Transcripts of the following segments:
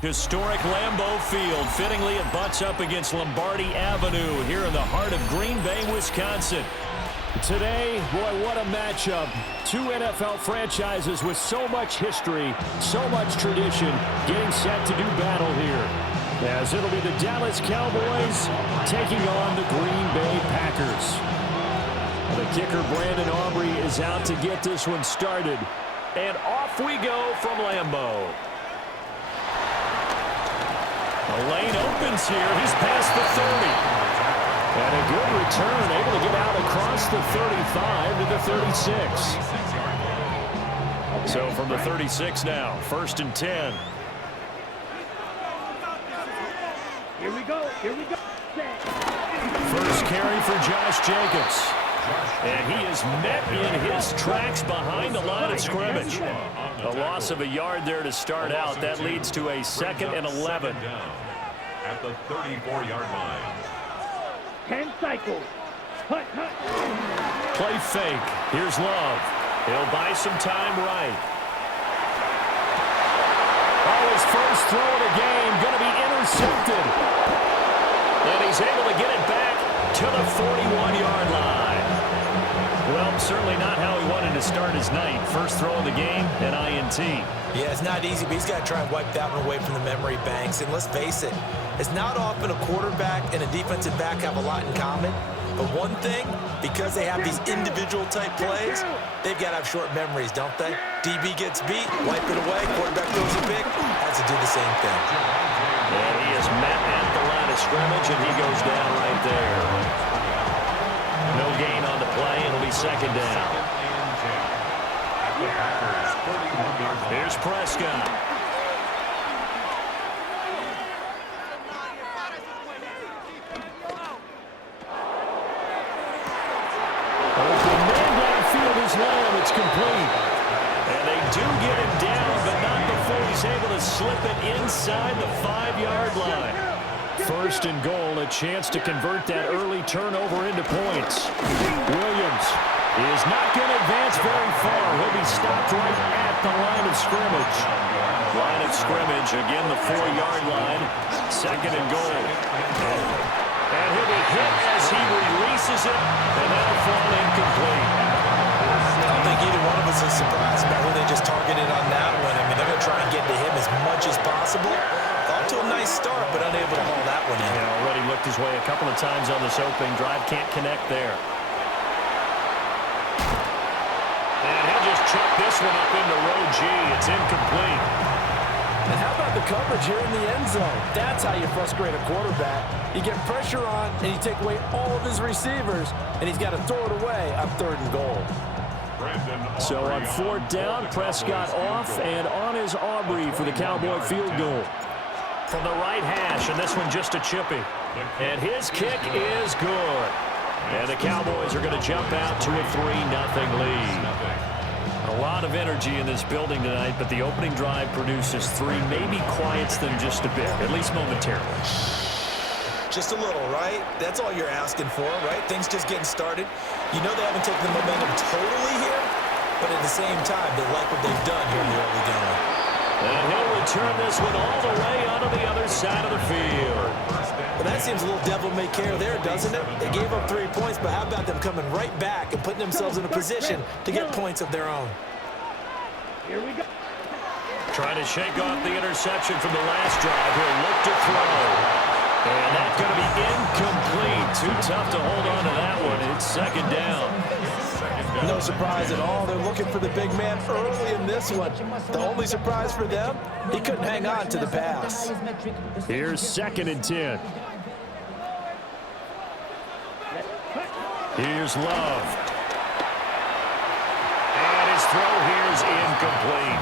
Historic Lambeau Field. Fittingly, it butts up against Lombardi Avenue here in the heart of Green Bay, Wisconsin. Today, boy, what a matchup. Two NFL franchises with so much history, so much tradition, getting set to do battle here. As it'll be the Dallas Cowboys taking on the Green Bay Packers. The kicker, Brandon Aubrey, is out to get this one started. And off we go from Lambeau. The lane opens here. He's past the 30. And a good return, able to get out across the 35 to the 36. So from the 36 now, 1st and 10. Here we go. First carry for Josh Jacobs. And he is met in his tracks behind the line of scrimmage. A loss of a yard there to start out. That leads to a 2nd and 11. At the 34-yard line. 10 cycles. Hut. Play fake. Here's Love. He'll buy some time right. Oh, his first throw of the game going to be intercepted. And he's able to get it back to the 41-yard line. Well, certainly not how he wanted to start his night. First throw of the game, an INT. Yeah, it's not easy, but he's got to try and wipe that one away from the memory banks. And let's face it, it's not often a quarterback and a defensive back have a lot in common. But one thing, because they have these individual type plays, they've got to have short memories, don't they? DB gets beat, wipe it away, quarterback throws a pick, has to do the same thing. And he is met at the line of scrimmage, and he goes down right there. No gain on the play. It'll be 2nd down. Here's Prescott. Open man downfield is Lamb. It's complete. And they do get him down, but not before he's able to slip it inside the 5-yard line. 1st and goal, a chance to convert that early turnover into points. Williams is not going to advance very far. He'll be stopped right at the line of scrimmage. Line of scrimmage, again the 4-yard line. 2nd and goal. And he'll be hit as he releases it, and that'll fall incomplete. I don't think either one of us is surprised about who they just targeted on that one. I mean, they're going to try and get to him as much as possible. Off to a nice start, but unable to haul that one in. Yeah, already looked his way a couple of times on this opening drive. Can't connect there. And he'll just chuck this one up into row G. It's incomplete. And how about the coverage here in the end zone? That's how you frustrate a quarterback. You get pressure on, and you take away all of his receivers, and he's got to throw it away on 3rd and goal. So on 4th down, Prescott off, and on is Aubrey for the Cowboy field goal. From the right hash, and this one just a chippy. And his kick is good. And the Cowboys are going to jump out to a 3-0 lead. A lot of energy in this building tonight, but the opening drive produces 3, maybe quiets them just a bit, at least momentarily. Just a little, right? That's all you're asking for, right? Things just getting started. You know they haven't taken the momentum totally here, but at the same time, they like what they've done here in the early going. And he'll return this one all the way onto the other side of the field. Well, that seems a little devil-may-care there, doesn't it? They gave up 3 points, but how about them coming right back and putting themselves in a position to get points of their own? Here we go. Trying to shake off the interception from the last drive. He'll look to throw. And that's going to be incomplete. Too tough to hold on to that one. It's 2nd down. No surprise at all. They're looking for the big man early in this one. The only surprise for them, he couldn't hang on to the pass. Here's 2nd and 10. Here's Love. And his throw here is incomplete.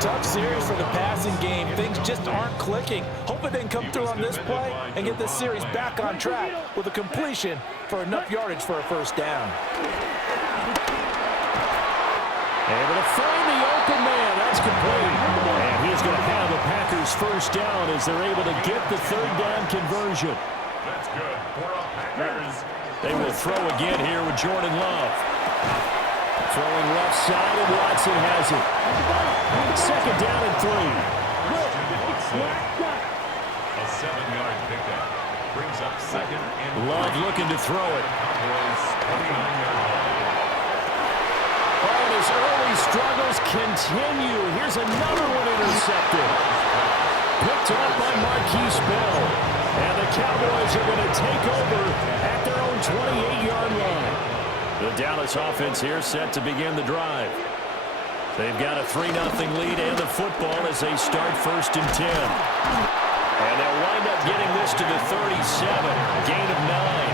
Tough series for the passing game. Things just aren't clicking. Hoping they can come through on this play and get this series back on track with a completion for enough yardage for a 1st down. Able to find the open man. That's complete. And he's going to have the Packers 1st down as they're able to get the 3rd down conversion. That's good. For our Packers. They will throw again here with Jordan Love. Throwing left side, and Watson has it. 2nd down and 3. A 7-yard pickup. Brings up second and Love looking to throw it. Cowboys 29-yard line. Oh, and his early struggles continue. Here's another one intercepted. Picked off by Marquise Bell. And the Cowboys are going to take over at their own 28-yard line. The Dallas offense here set to begin the drive. They've got a 3-0 lead and the football as they start 1st and 10. And they'll wind up getting this to the 37, gain of 9.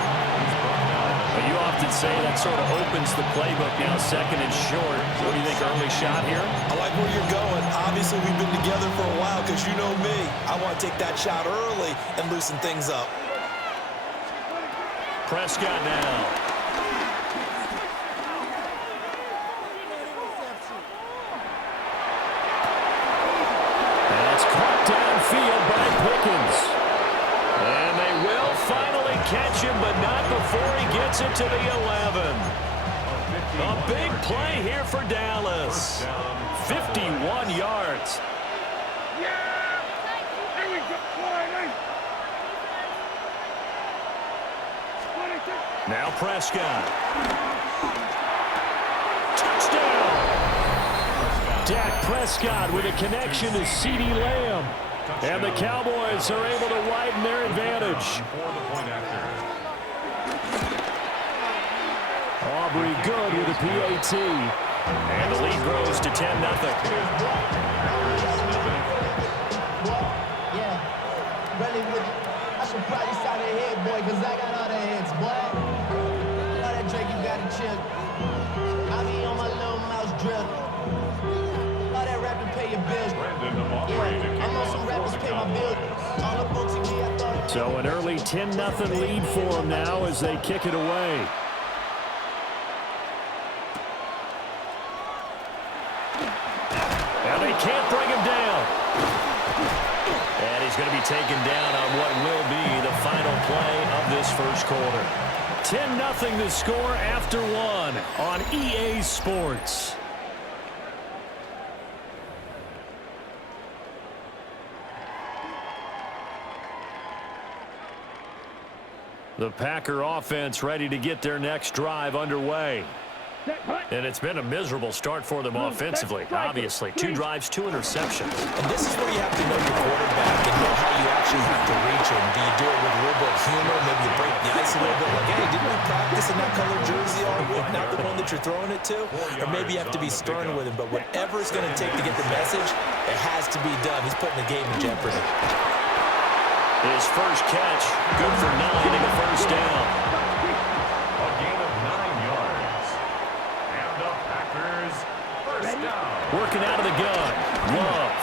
But you often say that sort of opens the playbook now, 2nd and short. What do you think, early shot here? I like where you're going. Obviously, we've been together for a while because you know me. I want to take that shot early and loosen things up. Prescott now. Downfield by Pickens. And they will finally catch him, but not before he gets it to the 11. A big play here for Dallas. 51 yards. Now Prescott. Touchdown. Dak Prescott with a connection to CeeDee Lamb. And the Cowboys are able to widen their advantage. Aubrey good with a PAT. And the lead grows to 10-0. Yeah, really I should probably sign a head, boy, because I got all the heads, boy. All that Drake, you got a chip. I be on my little mouse drip. All that rapping pay your bills. Yeah, I'm on some rappers pay my bills. All up on TV, I thought. So an early 10-0 lead for them now as they kick it away. Now they can't bring him down. And he's going to be taken down on what will be the final play of this first quarter. 10-0 the score after 1 on EA Sports. The Packer offense ready to get their next drive underway. And it's been a miserable start for them offensively, obviously. 2 drives, 2 interceptions. And this is where you have to know your quarterback and know how you actually have to reach him. Do you do it with a little bit of humor? Maybe you break the ice a little bit. Like, hey, didn't we practice in that colored jersey all week? Not the one that you're throwing it to? Or maybe you have to be stern with him. But whatever it's going to take to get the message, it has to be done. He's putting the game in jeopardy. His first catch, good for 9 and a first down. A gain of 9 yards. And the Packers first down. Working out of the gun. Love.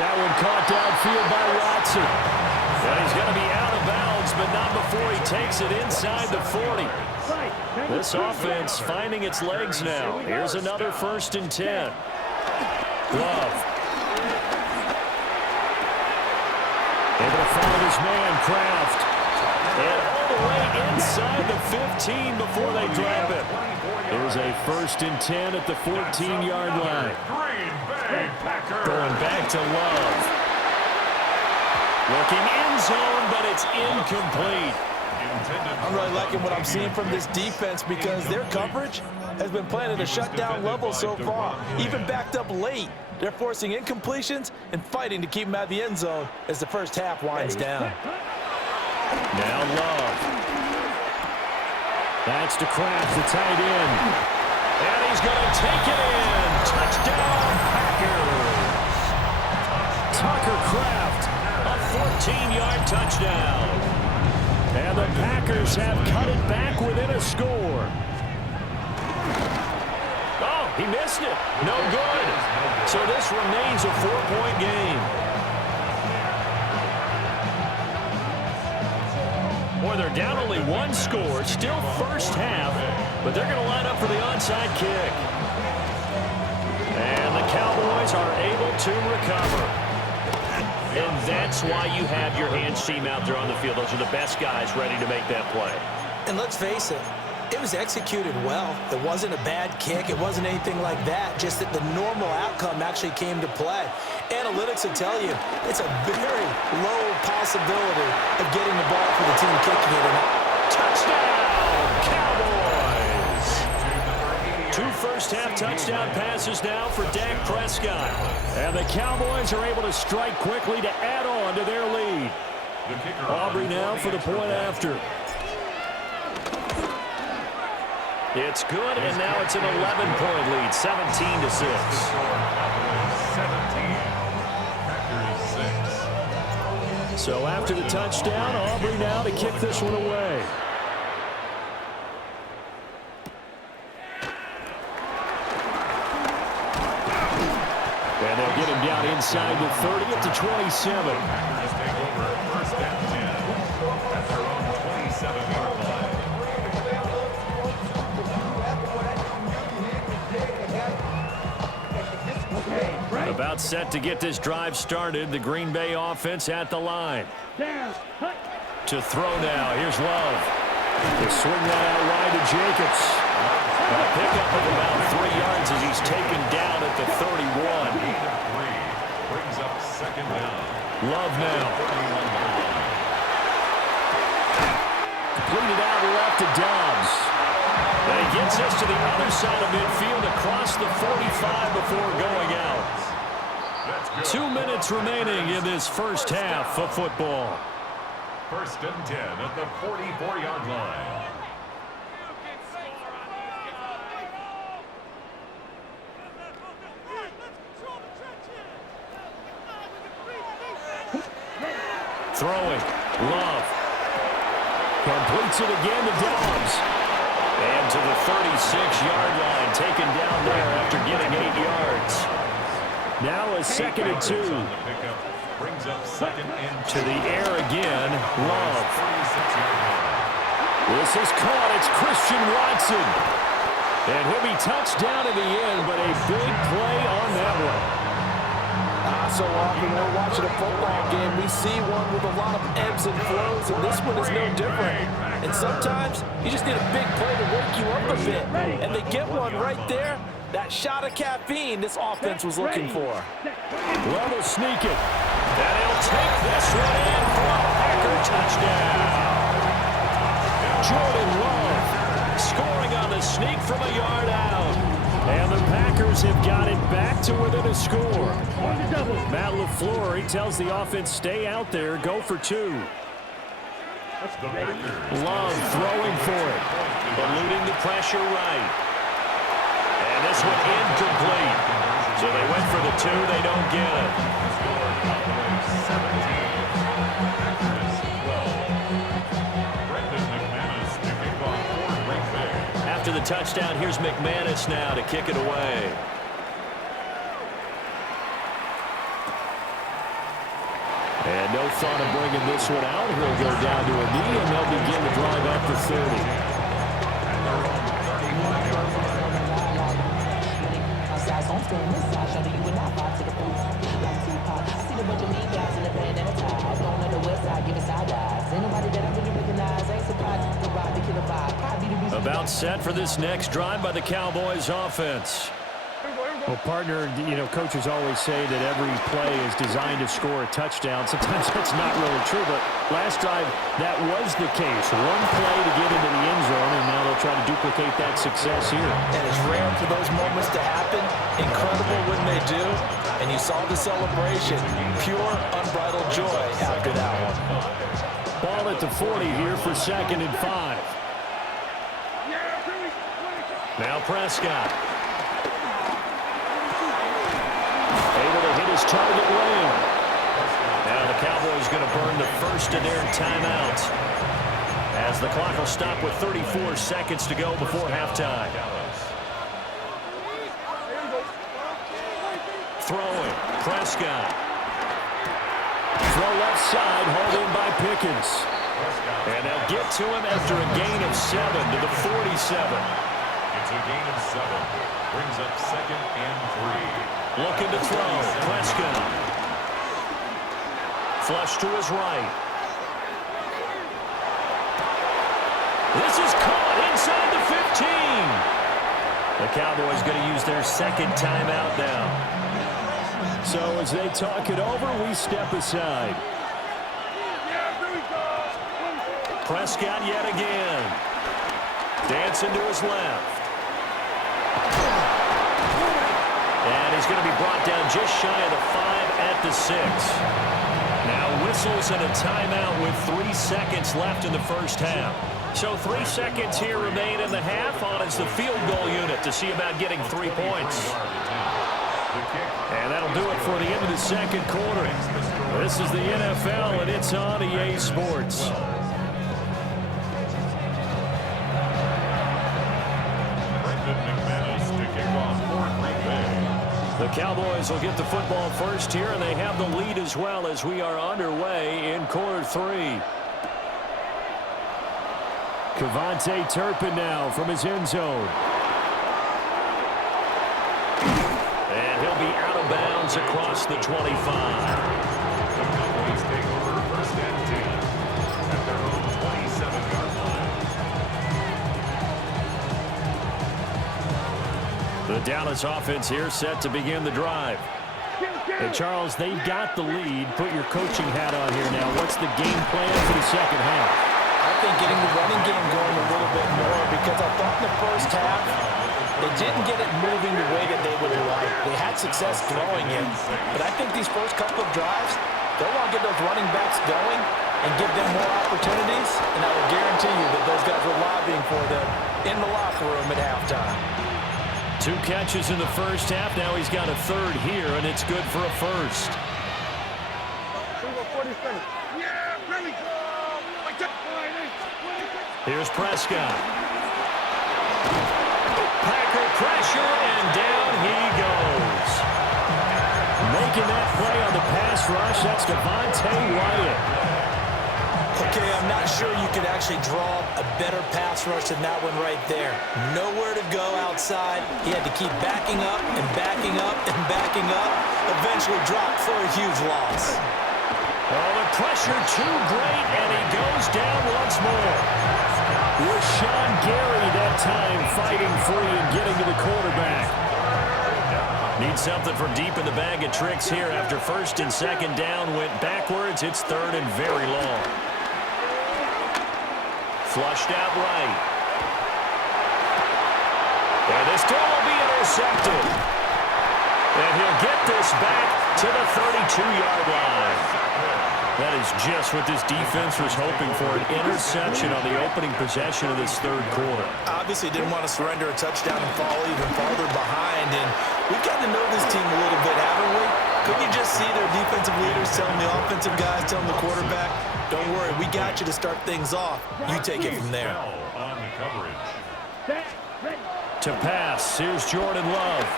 That one caught downfield by Watson. And he's going to be out of bounds, but not before he takes it inside the 40. This offense finding its legs now. Here's another 1st and 10. Love. Able to find his man, Kraft. And all the way inside the 15 before they drop it. It was a 1st and 10 at the 14-yard line. Green Bay Packers. Going back to Love. Looking end zone, but it's incomplete. I'm really liking what I'm seeing from this defense because their coverage has been playing at a shutdown level so far. Even backed up late. They're forcing incompletions and fighting to keep them out of the end zone as the first half winds down. Now Love. That's to Kraft, the tight end. And he's going to take it in. Touchdown, Packers. Tucker Kraft, a 14-yard touchdown. And the Packers have cut it back within a score. Oh, he missed it. No good. So this remains a 4-point game. Boy, they're down only 1 score. Still first half, but they're going to line up for the onside kick. And the Cowboys are able to recover. And that's why you have your hands team out there on the field. Those are the best guys ready to make that play. And let's face it, It was executed well. It wasn't a bad kick. It wasn't anything like that. Just that the normal outcome actually came to play. Analytics will tell you it's a very low possibility of getting the ball for the team kicking it. Touchdown, Cowboys! 2 first-half touchdown passes now for Dak Prescott. And the Cowboys are able to strike quickly to add on to their lead. Aubrey now for the point after. It's good, and now it's an 11-point lead, 17-6. 17. Packers 6. So after the touchdown, Aubrey now to kick this one away. And they'll get him down inside the 30 at the 27. Packers take over first and 10 at their own 27-yard line. About set to get this drive started. The Green Bay offense at the line. Down. Hut. To throw now. Here's Love. To swing that out wide to Jacobs. A pickup of about 3 yards as he's taken down at the 31. Brings up second down. Love now. Completed out left to Dobbs. And he gets us to the other side of midfield across the 45 before going out. 2 minutes remaining in this first half of football. First and 10 at the 44-yard line. Throwing. Love. Completes it again to Dobbs. And to the 36-yard line, taken down there after getting 8 yards. Now a second and 2. Brings up second and 2. To the air again, Love. This is caught. It's Christian Watson. And he'll be touched down in the end, but a big play on that one. So often when we're watching a football game, we see one with a lot of ebbs and flows, and this one is no different. And sometimes you just need a big play to wake you up a bit. And they get one right there. That shot of caffeine this offense was looking for. Love will sneak it. And he'll take this one in for a Packer touchdown. Jordan Love scoring on the sneak from a yard out. And the Packers have got it back to within a score. Matt LaFleur, he tells the offense, stay out there, go for 2. Love throwing for it. Eluding the pressure right. And this one incomplete. So they went for the 2, they don't get it. After the touchdown, here's McManus now to kick it away. And no thought of bringing this one out. He'll go down to a knee, and they'll begin the drive up to 30. About set for this next drive by the Cowboys offense. Well, partner, you know, coaches always say that every play is designed to score a touchdown. Sometimes that's not really true, but last drive, that was the case. One play to get into the end zone, and now they'll try to duplicate that success here. And it's rare for those moments to happen. Incredible when they do. And you saw the celebration. Pure, unbridled joy after that one. Ball at the 40 here for 2nd and 5. Now Prescott. Able to hit his target lane. Now the Cowboys going to burn the first of their timeouts, as the clock will stop with 34 seconds to go before halftime. Throwing. Prescott. Throw left side, hauled in by Pickens. And they'll get to him after a gain of 7 to the 47. It's a gain of 7. Brings up 2nd and 3. Looking to throw. Prescott. Flush to his right. This is caught inside the The Cowboys going to use their second timeout now. So as they talk it over, we step aside. Prescott yet again. Dancing to his left. And he's going to be brought down just shy of the 5 at the 6. Now whistles and a timeout with 3 seconds left in the first half. So 3 seconds here remain in the half on as the field goal unit to see about getting 3 points. And that'll do it for the end of the second quarter. This is the NFL, and it's on EA Sports. The Cowboys will get the football first here, and they have the lead as well as we are underway in quarter 3. Kevontae Turpin now from his end zone. And he'll be out of bounds across the 25. The Cowboys take over first and 10 at their own 27-yard line. The Dallas offense here set to begin the drive. And Charles, they've got the lead. Put your coaching hat on here now. What's the game plan for the second half? I think getting the running game going a little bit more, because I thought in the first half they didn't get it moving the way that they would like. They had success throwing it, but I think these first couple of drives, they'll want to get those running backs going and give them more opportunities, and I will guarantee you that those guys were lobbying for them in the locker room at halftime. 2 catches in the first half. Now he's got a third here, and it's good for a first. Here's Prescott. Packer pressure, and down he goes. Making that play on the pass rush, that's Devontae Wyatt. Okay, I'm not sure you could actually draw a better pass rush than that one right there. Nowhere to go outside. He had to keep backing up and backing up and backing up. Eventually dropped for a huge loss. Oh, the pressure too great, and he goes down once more. Rashawn Gary that time fighting free and getting to the quarterback. Need something from deep in the bag of tricks here after first and second down went backwards. It's third and very long. Flushed out right. And this throw will be intercepted. And he'll get this back to the 32-yard line. That is just what this defense was hoping for, an interception on the opening possession of this third quarter. Obviously didn't want to surrender a touchdown and fall even farther behind, and we've got to know this team a little bit, haven't we? Couldn't you just see their defensive leaders telling the offensive guys, telling the quarterback, don't worry, we got you to start things off. You take it from there. On the coverage. To pass, here's Jordan Love.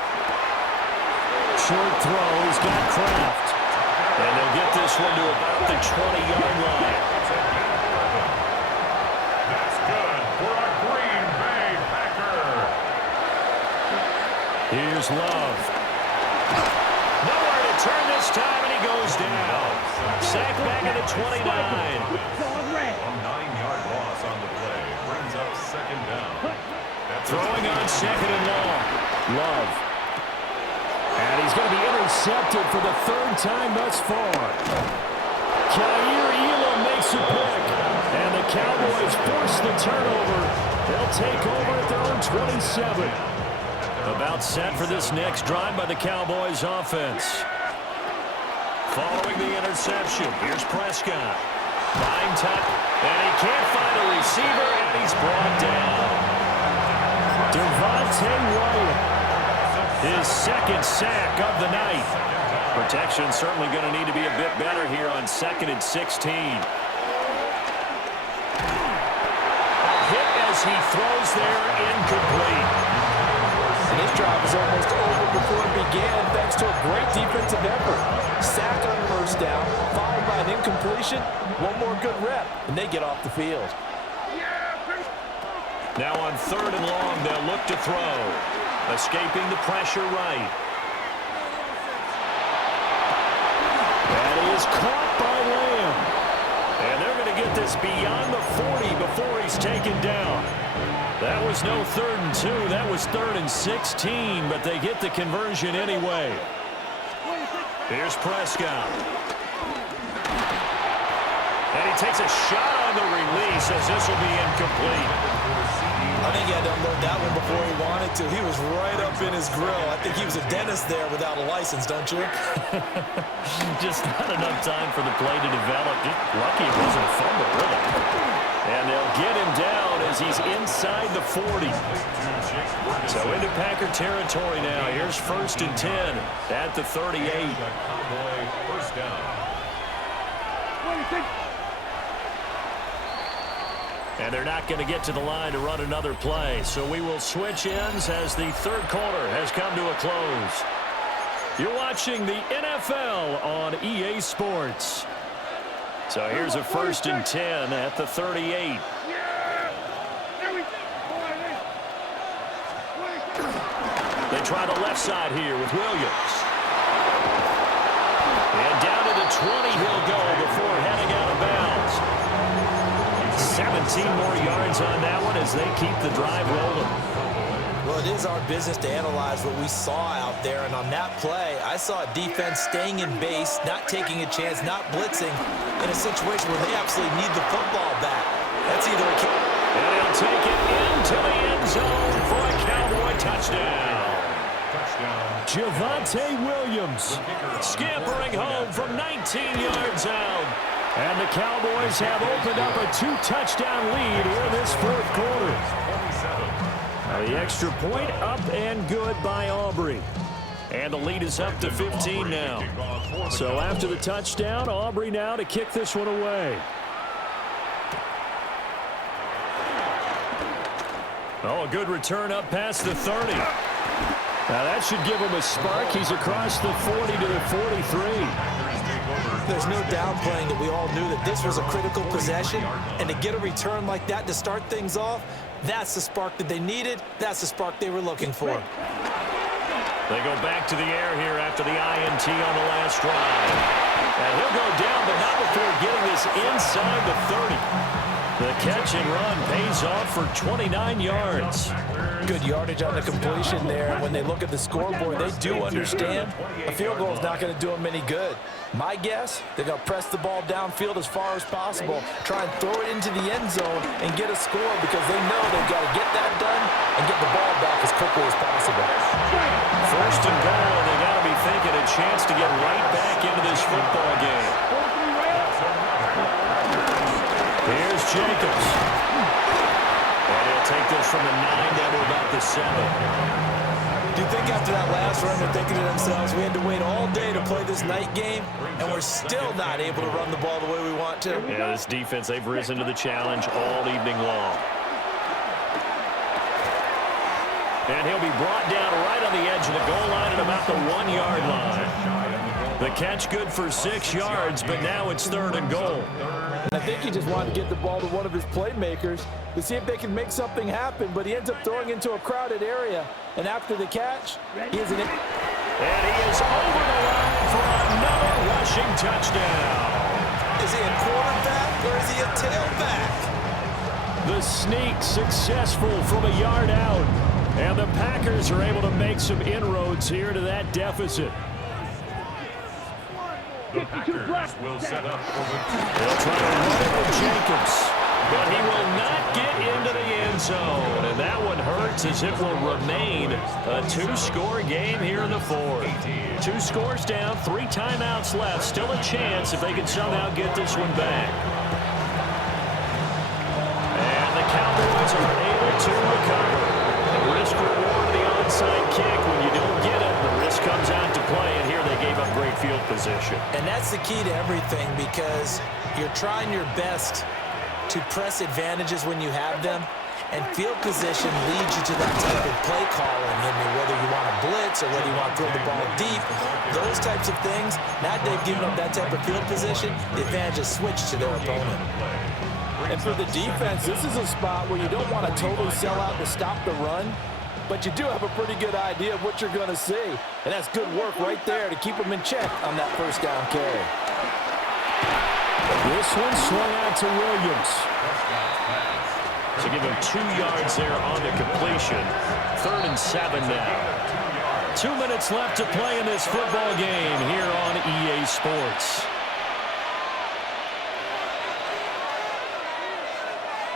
Short throw, he's got Kraft. And they'll get this one to about the 20-yard line. That's good for a Green Bay Packer. Here's Love. Nowhere to turn this time, and he goes down. Sacked back at the 29. A 9-yard loss on the play brings up second down. Throwing on second and long. Love. And he's going to be intercepted for the third time thus far. Khair Elam makes a pick. And the Cowboys force the turnover. They'll take over at their own 27. About set for this next drive by the Cowboys offense. Following the interception, here's Prescott. Buying time, and he can't find a receiver, and he's brought down. Devontae Wyatt. His second sack of the night. Protection certainly going to need to be a bit better here on 2nd and 16. A hit as he throws there, incomplete. And this drive is almost over before it began thanks to a great defensive effort. Sack on first down, followed by an incompletion. One more good rep, and they get off the field. Now on 3rd and long, they'll look to throw. Escaping the pressure right. That is caught by Lamb. And they're going to get this beyond the 40 before he's taken down. That was no 3rd and 2. That was 3rd and 16, but they get the conversion anyway. Here's Prescott. And he takes a shot on the release as this will be incomplete. I think he had to unload that one before he wanted to. He was right up in his grill. I think he was a dentist there without a license, don't you? Just not enough time for the play to develop. Just lucky it wasn't a fumble, really. And they'll get him down as he's inside the 40. So into Packer territory now. Here's 1st and 10 at the 38. Cowboy first down. And they're not going to get to the line to run another play. So we will switch ends as the 3rd quarter has come to a close. You're watching the NFL on EA Sports. So here's a 1st and 10 at the 38. They try the left side here with Williams. And down to the 20 he'll go before heading out of bounds. 17 more yards on that one as they keep the drive rolling. Well, it is our business to analyze what we saw out there, and on that play, I saw a defense staying in base, not taking a chance, not blitzing in a situation where they absolutely need the football back. That's either a kick. And he'll take it into the end zone for a Cowboy touchdown. Javonte Williams scampering home from 19 yards out. And the Cowboys have opened up a 2-touchdown lead here in this 4th quarter. The extra point up and good by Aubrey. And the lead is up to 15 now. So after the touchdown, Aubrey now to kick this one away. Oh, a good return up past the 30. Now that should give him a spark. He's across the 40 to the 43. There's no downplaying that we all knew that this was a critical possession, and to get a return like that to start things off, that's the spark that they needed. That's the spark they were looking for. They go back to the air here after the INT on the last drive. And he'll go down, but not before getting this inside the 30. The catch and run pays off for 29 yards. Good yardage on the completion there. When they look at the scoreboard, they do understand a field goal is not going to do them any good. My guess, they're going to press the ball downfield as far as possible, try and throw it into the end zone and get a score because they know they've got to get that done and get the ball back as quickly as possible. 1st and goal, and they got to be thinking a chance to get right back into this football game. Here's Jacobs. And he'll take this from the 9 down to about the 7. Do you think after that last run they're thinking to themselves, we had to wait all day to play this night game, and we're still not able to run the ball the way we want to? Yeah, this defense, they've risen to the challenge all evening long. And he'll be brought down right on the edge of the goal line at about the 1-yard line. The catch good for 6 yards, but now it's 3rd and goal. I think he just wanted to get the ball to one of his playmakers to see if they can make something happen, but he ends up throwing into a crowded area. And after the catch, he is an... And he is over the line for another rushing touchdown. Is he a quarterback or is he a tailback? The sneak successful from a yard out. And the Packers are able to make some inroads here to that deficit. The Packers will set up for the... They'll try to run it with Jacobs, but he will not get into the end zone. And that one hurts as it will remain a 2-score game here in the 4th. 2 scores down, 3 timeouts left. Still a chance if they can somehow get this one back. And the Cowboys are able to recover. The risk reward of the onside kick. When you don't get it, the risk comes out to play. And here they gave up great field position. And that's the key to everything, because you're trying your best to press advantages when you have them, and field position leads you to that type of play calling. I mean, whether you want to blitz or whether you want to throw the ball deep, those types of things, now that they've given up that type of field position, the advantage is switched to their opponent. And for the defense, this is a spot where you don't want to totally sell out to stop the run, but you do have a pretty good idea of what you're going to see. And that's good work right there to keep them in check on that 1st down carry. This one swung out to Williams. So give him 2 yards there on the completion. 3rd and 7 now. 2 minutes left to play in this football game here on EA Sports.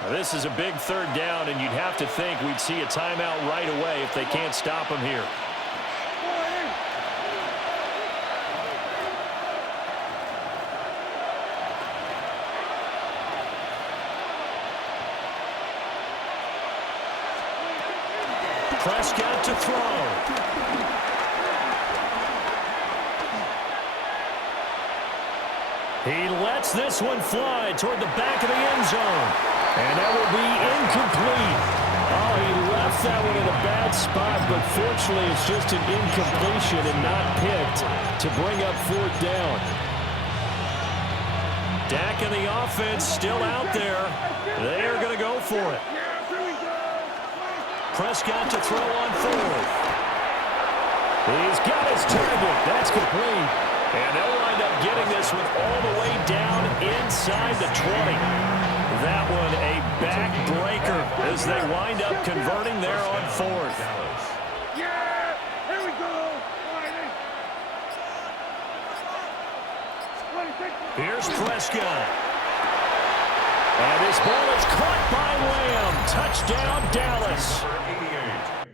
Now this is a big 3rd down, and you'd have to think we'd see a timeout right away if they can't stop him here. Prescott to throw. He lets this one fly toward the back of the end zone. And that will be incomplete. Oh, he left that one in a bad spot, but fortunately it's just an incompletion and not picked to bring up 4th down. Dak and the offense still out there. They are going to go for it. Prescott to throw on 4th. He's got his target. That's complete. And they'll wind up getting this one all the way down inside the 20. That one a backbreaker as they wind up converting there on 4th. Yeah, here we go. Here's Prescott. And his ball is caught by Lamb. Touchdown, Dallas.